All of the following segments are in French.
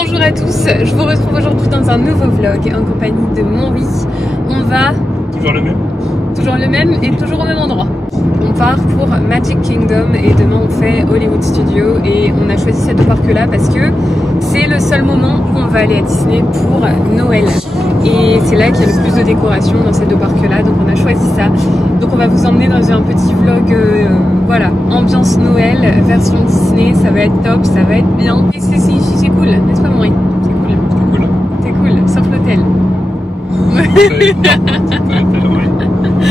Bonjour à tous, je vous retrouve aujourd'hui dans un nouveau vlog en compagnie de Maury. On va... Toujours le même? Toujours le même et toujours au même endroit. On part pour Magic Kingdom et demain on fait Hollywood Studios et on a choisi ces deux parcs là parce que c'est le seul moment où on va aller à Disney pour Noël. Et c'est là qu'il y a le plus de décoration dans ces deux parcs là, donc on a choisi ça. Donc on va vous emmener dans un petit vlog, voilà, ambiance Noël, version Disney, ça va être top, ça va être bien. Et c'est cool, n'est-ce pas Maury? C'est cool. C'est cool. C'est cool, sauf l'hôtel.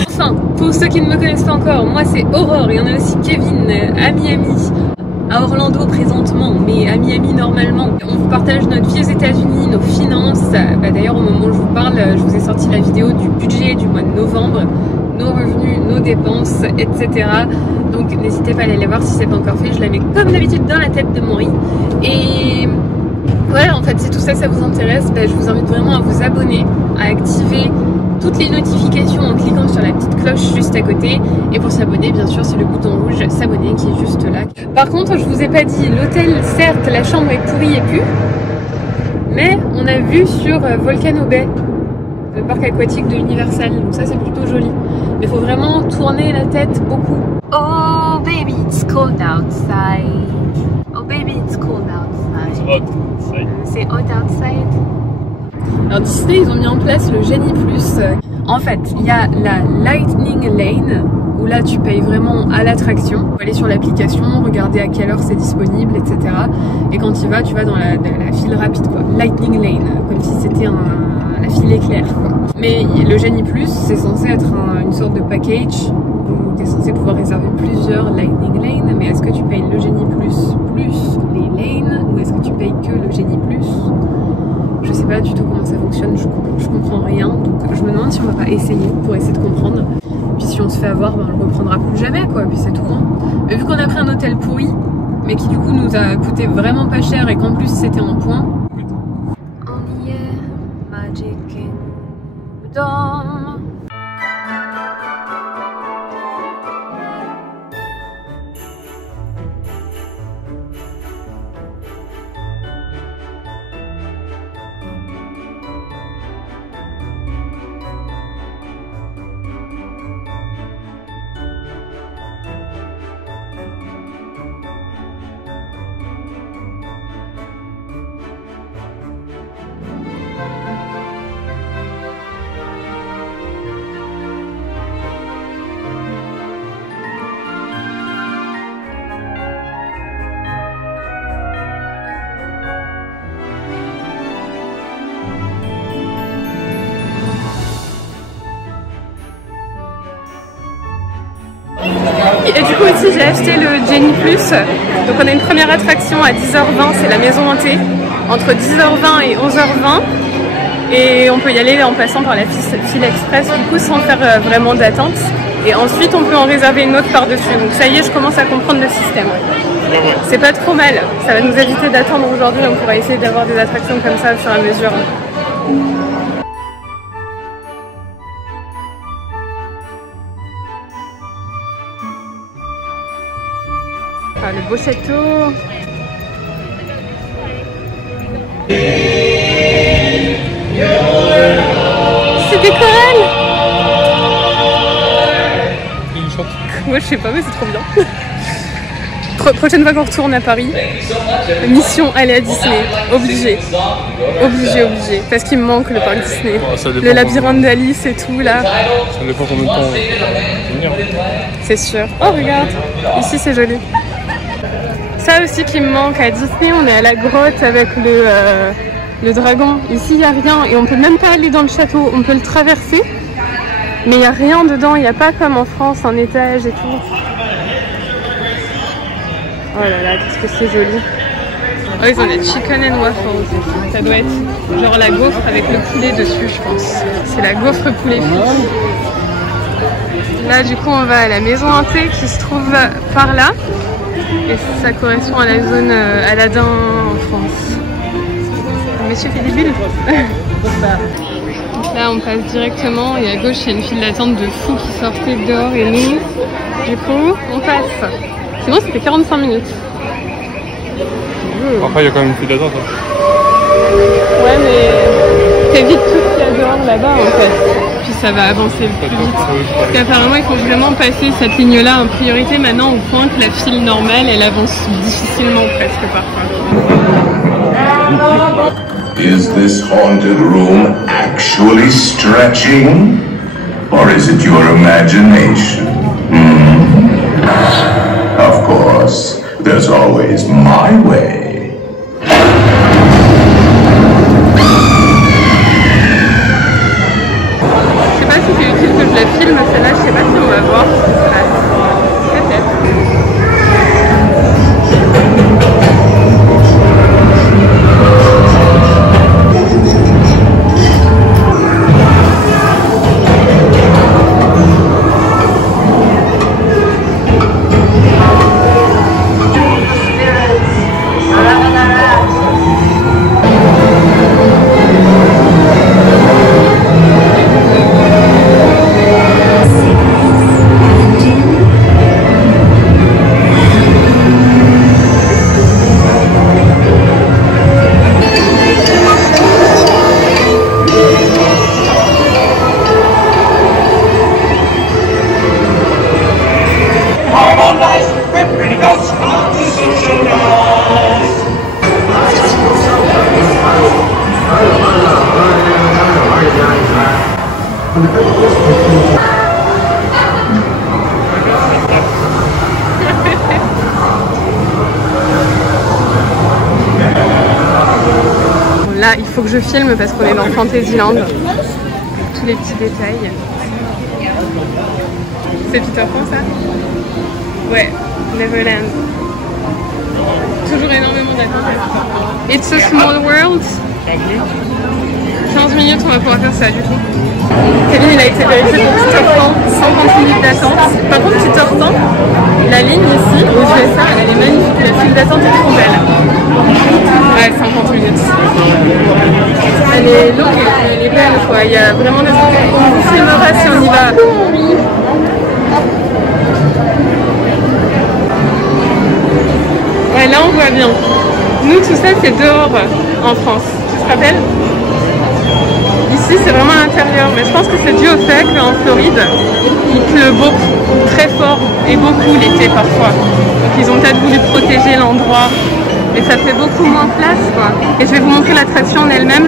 Enfin, pour ceux qui ne me connaissent pas encore, moi c'est Aurore, il y en a aussi Kevin à Miami, à Orlando présentement, mais à Miami normalement. On vous partage notre vie aux États-Unis, nos finances. D'ailleurs, au moment où je vous parle, je vous ai sorti la vidéo du budget du mois de novembre, nos revenus, nos dépenses, etc. Donc n'hésitez pas à aller les voir si c'est pas encore fait. Je la mets comme d'habitude dans la tête de Maury. Et voilà, en fait, si tout ça, ça vous intéresse, je vous invite vraiment à vous abonner, à activer toutes les notifications en cliquant sur la petite cloche juste à côté. Et pour s'abonner, bien sûr, c'est le bouton rouge s'abonner qui est juste là. Par contre, je vous ai pas dit, l'hôtel, certes, la chambre est pourrie et pue, mais on a vu sur Volcano Bay, le parc aquatique de Universal. Donc ça, c'est plutôt joli. Mais il faut vraiment tourner la tête beaucoup. Oh baby, it's cold outside. Oh baby, it's cold outside. It's hot outside. C'est hot outside. Alors Disney, ils ont mis en place le Genie Plus. En fait, il y a la Lightning Lane, où là tu payes vraiment à l'attraction. Tu peux aller sur l'application, regarder à quelle heure c'est disponible, etc. Et quand tu vas dans la file rapide, quoi. Lightning Lane, comme si c'était la file éclair, quoi. Mais le Genie Plus, c'est censé être une sorte de package où tu es censé pouvoir réserver plusieurs Lightning Lane. Mais est-ce que tu payes le Genie Plus les lanes, ou est-ce que tu payes que le Genie Plus? Je sais pas du tout comment ça fonctionne, je comprends rien, donc je me demande si on va pas essayer pour essayer de comprendre. Puis si on se fait avoir, on le reprendra plus jamais, quoi, puis c'est tout, hein. Mais vu qu'on a pris un hôtel pourri, mais qui du coup nous a coûté vraiment pas cher et qu'en plus c'était en point. On y est, Magic Kingdom. Et du coup aussi j'ai acheté le Genie Plus. Donc on a une première attraction à 10h20, c'est la maison hantée, entre 10h20 et 11h20. Et on peut y aller en passant par la file express du coup sans faire vraiment d'attente. Et ensuite on peut en réserver une autre par-dessus. Donc ça y est, je commence à comprendre le système. C'est pas trop mal, ça va nous éviter d'attendre aujourd'hui, on pourra essayer d'avoir des attractions comme ça au fur et à mesure. Ah, le beau château. C'est des chorales. Moi je sais pas mais c'est trop bien. Prochaine fois qu'on retourne à Paris, mission aller à Disney. Obligé. Parce qu'il me manque le parc Disney. Oh, le labyrinthe d'Alice et tout là. Ça dépend combien de temps on va venir. C'est sûr. Oh regarde, ici c'est joli. Ça aussi qui me manque à Disney, on est à la grotte avec le dragon. Ici il n'y a rien et on peut même pas aller dans le château, on peut le traverser. Mais il n'y a rien dedans, il n'y a pas comme en France un étage et tout. Oh là là, qu'est-ce que c'est joli. Oh, ils ont des chicken and waffles. Ça doit être genre la gaufre avec le poulet dessus, je pense. C'est la gaufre poulet frit. Là, du coup, on va à la maison hantée qui se trouve par là. Et ça correspond à la zone Aladdin en France. Monsieur fait des bulles. Là, on passe directement et à gauche, il y a une file d'attente de fous qui sortaient dehors et nous, du coup, on passe. Sinon, c'était 45 minutes. Après, il y a quand même une file d'attente. Ouais, mais t'évites tout ce qu'il y a dehors là-bas en fait. Puis ça va avancer plus vite. Parce qu'apparemment, il faut vraiment passer cette ligne-là en priorité maintenant au point que la file normale, elle avance difficilement presque parfois. Is this haunted room actually stretching? Or is it your imagination? Of course, there's always my way. Je sais pas si c'est utile que je la filme, celle-là, je sais pas si on va voir. Peut-être. Là, il faut que je filme parce qu'on est dans Fantasyland. Tous les petits détails. C'est Peter Pan, ça? Ouais, Neverland. Toujours énormément d'attentes. It's a Small World. 15 minutes, on va pouvoir faire ça du coup. Kevin, il a été vérifié pour Peter Pan, 50 minutes d'attente. Par contre, Peter Pan, la ligne ici, aux USA, elle est magnifique. La file d'attente est trop belle. Ouais, 50 minutes. Elle est longue, elle est belle quoi. Il y a vraiment des trucs. On vous filmera si on y va. Ouais, là on voit bien. Nous, tout ça, c'est dehors en France. Tu te rappelles? Ici, c'est vraiment à l'intérieur. Mais je pense que c'est dû au fait qu'en Floride, il pleut beaucoup, très fort et beaucoup l'été parfois. Donc ils ont peut-être voulu protéger l'endroit. Et ça fait beaucoup moins place quoi. Et je vais vous montrer l'attraction en elle-même.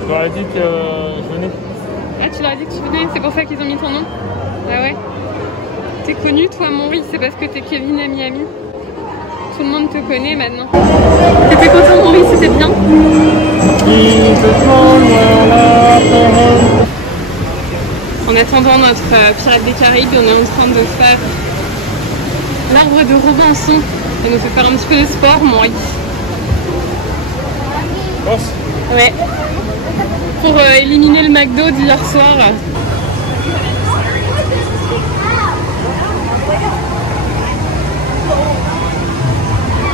Je leur ai dit que je venais. Ah, tu leur as dit que tu venais, c'est pour ça qu'ils ont mis ton nom? Ah ouais? T'es connu toi, Maurice, c'est parce que t'es Kevin à Miami? Tout le monde te connaît maintenant. T'étais content, Maurice, c'était bien? En attendant notre Pirate des Caraïbes, on est en train de faire l'arbre de Robinson. Ça nous fait faire un petit peu de sport, Maurice. Force? Ouais. pour éliminer le McDo d'hier soir.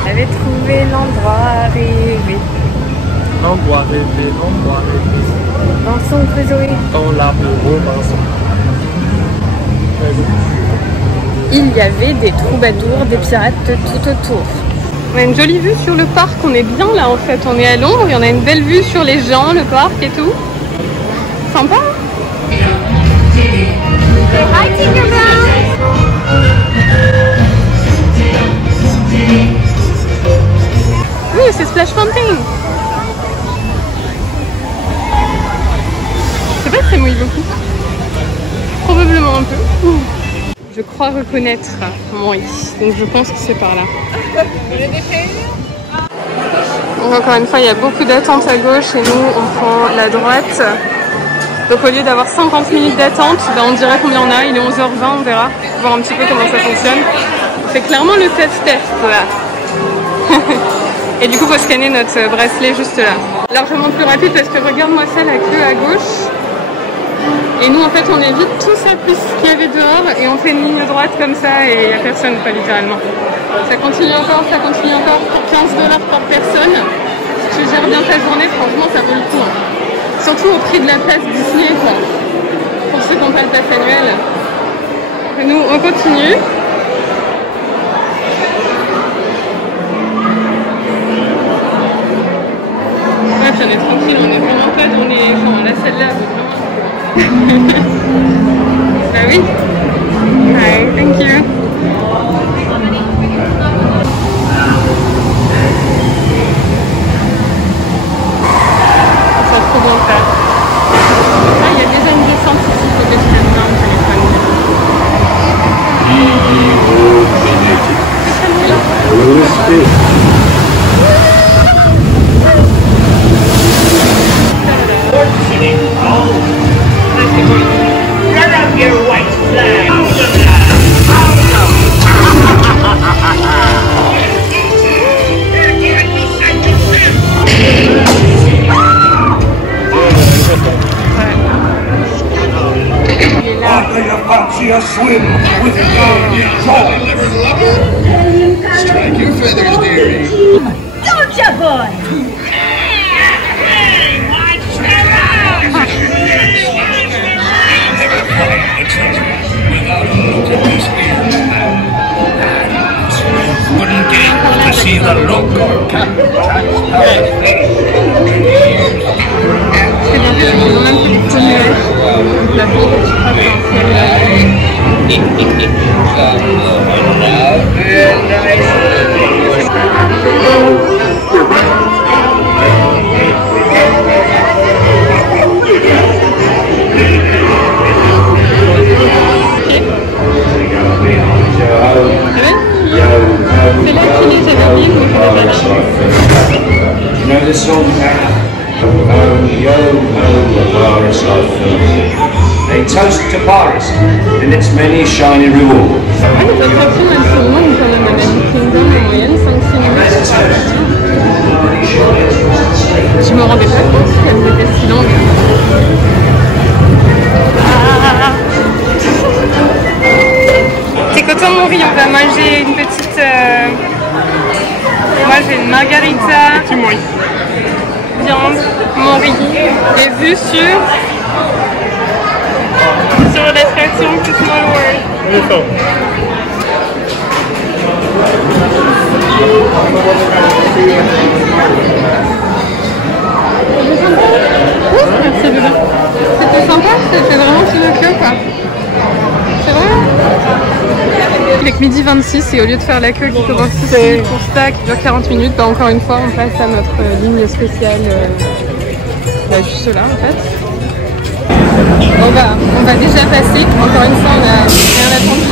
J'avais trouvé l'endroit rêvé. L'endroit rêvé, l'endroit rêvé. Dans son Zoé. Dans l'arbre Robinson. Il y avait des troubadours, des pirates tout autour. On a une jolie vue sur le parc, on est bien là en fait, on est à l'ombre et on a une belle vue sur les gens, le parc et tout. Sympa hein? Hi Tinkerbell! Oui, c'est Splash Fountain! Je sais pas si ça mouille beaucoup. Probablement un peu. Je crois reconnaître Maurice, donc je pense que c'est par là. Donc encore une fois, il y a beaucoup d'attentes à gauche et nous, on prend la droite. Donc au lieu d'avoir 50 minutes d'attente, ben, on dirait combien on a. Il est 11h20, on verra, voir un petit peu comment ça fonctionne. C'est clairement le test là. Et du coup, il faut scanner notre bracelet juste là. Largement plus rapide parce que regarde-moi ça, la queue à gauche. Et nous en fait on évite tout ça plus ce qu'il y avait dehors et on fait une ligne droite comme ça et il n'y a personne pas littéralement. Ça continue encore pour 15 $ par personne. Si tu gères bien ta journée, franchement ça vaut le coup. Hein. Surtout au prix de la place Disney quoi. Pour ceux qui n'ont pas le pass annuel. Et nous on continue. Ouais, puis on est tranquille, on est vraiment pas dans les... Enfin la salle-là, vraiment... Bah oui. Hi, thank you. Ça se trop bien faire. Ah, il y a déjà une descente ici, il faut que je prenne bien le téléphone. Run up your white flag! Fancy a swim with John. Strike your feathers, dearie. Don't ya, boy? Wouldn't get to see the look or C'est bien fait, ils ont même fait des petits nuages. Donc la peau, tu crois que c'est c'est là qu'il les avait mis, donc on va là. You know this song? Oh, yo, Paris, I feel. A toast to Paris and its many shiny rewards. Ah, les attractions, elles sont longues quand même, à Magic Kingdom, en moyenne 5-6 minutes. Je me rendais pas compte qu'elles étaient si longues. T'es content, Maury? On va manger une petite... Moi, j'ai une margarita. Petit Maurice. Viande, Maury. Et vue sur l'attraction Too Small World. D'accord. Merci bébé. C'était sympa, c'était vraiment sur le queue quoi. C'est vrai. Il est que midi 26 et au lieu de faire la queue qui commence ici pour ça qui dure 40 minutes, bah encore une fois on passe à notre ligne spéciale bah, juste là en fait. On va déjà passer, encore une fois on a rien attendu du tout.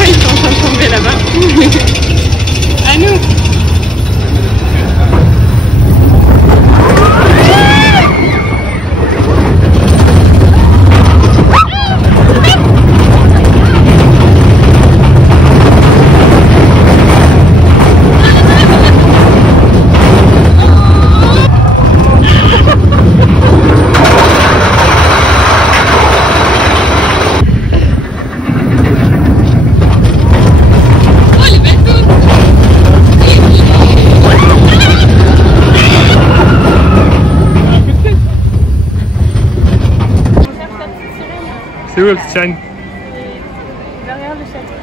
Ils sont en train de tomber là-bas. où elle tient? Derrière le château.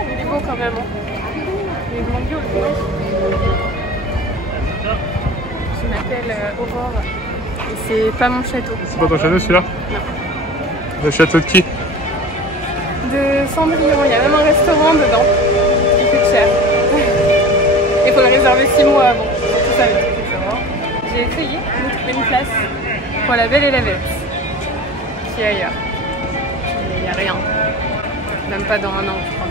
Il est beau quand même. Il est grandiose. Je m'appelle Aurore. Et c'est pas mon château. C'est pas ton château celui-là? Non. Le château de qui? De Cendrillon. Il y a même un restaurant dedans. Qui coûte cher. Il faut le réserver 6 mois avant. Tout ça, j'ai essayé de trouver une place pour La Belle et la Bête. Qui est ailleurs. Il n'y a rien. Même pas dans un an, je crois.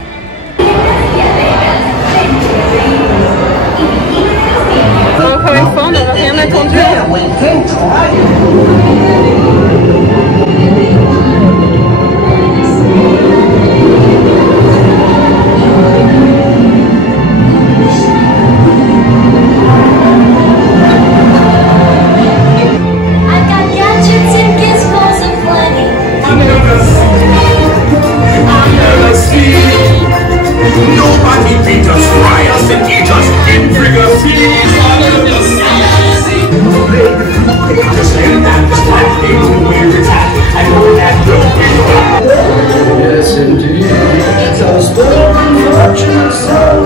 Encore une fois, on n'aura rien attendu. Nobody beat us, fry us, and eat us, and bring us peace under the sea. Just like that, just like me, we're attacked. I know that you'll be yes, indeed. Those unfortunate souls.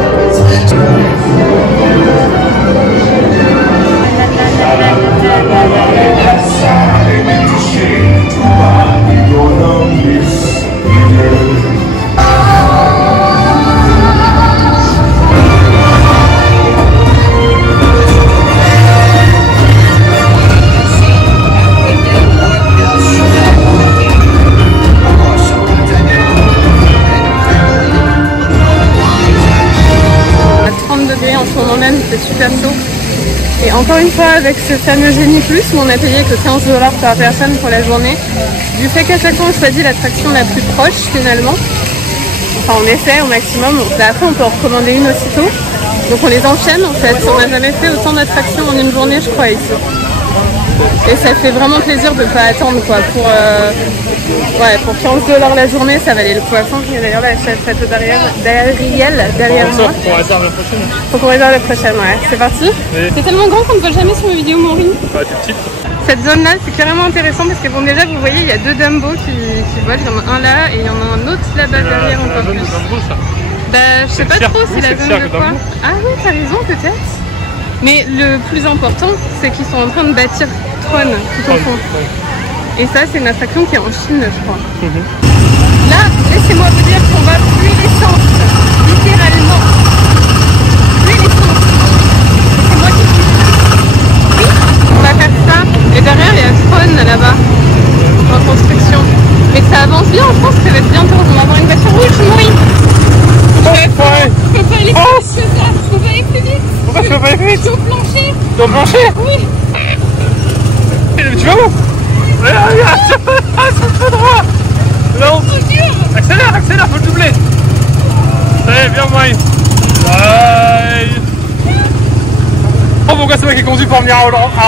Super chaud. Et encore une fois, avec ce fameux Génie Plus, on a payé que 15 $ par personne pour la journée. Du fait qu'à chaque fois on choisit l'attraction la plus proche finalement, enfin on essaie au maximum, après on peut en recommander une aussitôt. Donc on les enchaîne en fait, on n'a jamais fait autant d'attractions en une journée je crois ici. Et ça fait vraiment plaisir de ne pas attendre quoi. Pour 15 $ la journée, ça valait le coup à fond. Il y a d'ailleurs la château d'Ariel derrière moi. Faut qu'on réserve la prochaine. Faut qu'on réserve la prochaine, ouais. C'est parti. Oui. C'est tellement grand qu'on ne voit jamais sur mes vidéos Maureen. Bah, t'es petite. Cette zone là, c'est carrément intéressant parce que bon déjà vous voyez, il y a 2 Dumbo qui volent. Il y en a un là et il y en a un autre là-bas derrière encore plus. Dumbo, ça. Bah je sais pas trop si la zone de quoi. Ah oui, t'as raison peut-être. Mais le plus important, c'est qu'ils sont en train de bâtir Tron tout au fond. Et ça, c'est une attraction qui est en Chine, je crois. Là, laissez-moi vous dire qu'on va pluie l'essence. Littéralement. Pluie l'essence. C'est moi qui suis. Oui, on va faire ça. Et derrière, il y a Tron là-bas. En construction. Mais ça avance bien, je pense que ça va être bientôt. On va avoir une voiture rouge, oui. Je peux pas aller plus vite. Je peux pas aller plus vite. Pourquoi tu peux pas aller plus vite? Au plancher. Au plancher? Oui. Tu vas où? Regarde, c'est tout droit. Non. Accélère, accélère, faut le doubler. Allez, viens, Maï. Bye. Oh, pourquoi c'est moi qui conduis pour venir à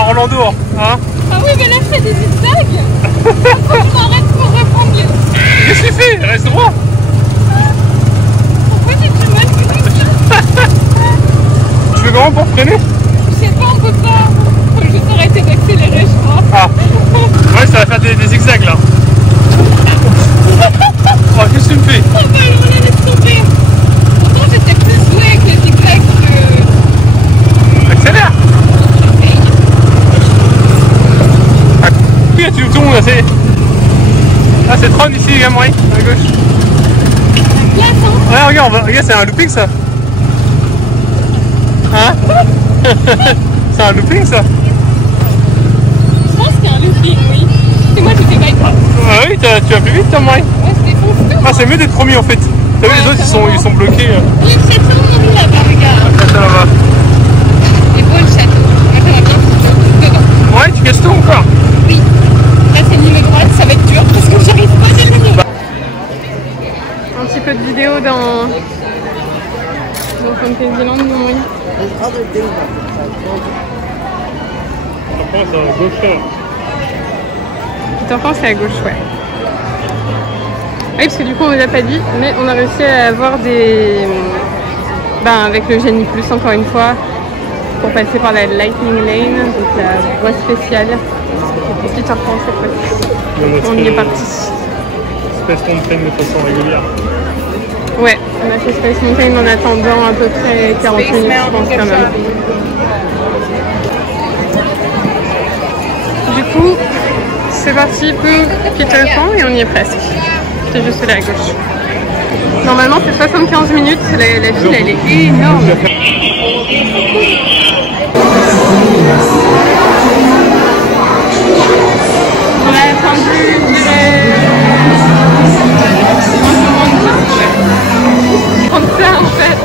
Orlando, hein? Ah oui, mais là, je fais des zigzags. Faut que je m'arrête pour reprendre le... Qu'est-ce que tu fais? Reste droit. Pourquoi j'ai du mal que Tu fais comment pour freiner? Je sais pas, on peut pas. Faut juste arrêter d'accélérer, je crois. Ah. Ouais, ça va faire des zigzags, là. Oh, qu'est-ce que tu me fais? Oh bah, on la laisse tomber. Pourtant, j'étais plus douée avec les zigzags que... Accélère. Ah, tu me tournes, là, c'est... Ah, c'est Tron ici, également, à gauche. Place, hein. Ouais, regarde, regarde, c'est un looping, ça. Hein? C'est un looping, ça? Je pense qu'il y a un looping, oui. C'est moi qui fais bypass. Ah oui, tu vas plus vite, toi, Marie. Ouais, je défonce tout. Ah, c'est mieux d'être premier, en fait. T'as vu, les autres, ils sont bloqués. Oui, le château, on est là-bas, regarde. Ça va. C'est beau, le château. Moi, j'aimerais bien tout dedans. Ouais, tu casses tout encore? Oui. Là, c'est ligne droite, ça va être dur parce que j'arrive pas à l'aligner. Un petit peu de vidéo dans Fantasyland, oui. Après, c'est à gauche. Petit enfant, c'est à gauche, ouais. Oui, parce que du coup, on ne l'a pas dit, mais on a réussi à avoir des... Ben, avec le Génie Plus, encore une fois, pour passer par la Lightning Lane, donc la voie spéciale. Et Peter Pan cette fois-ci. On y est parti. Space Mountain de façon régulière. Ouais, on a fait Space Mountain en attendant à peu près 40 minutes, je pense quand même. Du coup, c'est parti pour Peter Pan et on y est presque. C'est juste là à gauche. Normalement c'est 75 minutes, la file elle est énorme. On a attendu, je dirais, 30 ça en fait.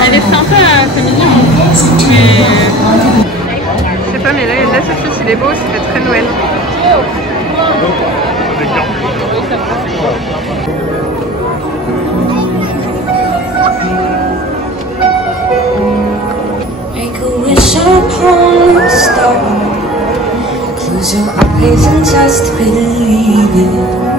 Elle est sympa, c'est mignon. Je sais pas, mais là ce fils il est beau, c'était très Noël. Make a wish upon a star. Close your eyes and just believe it.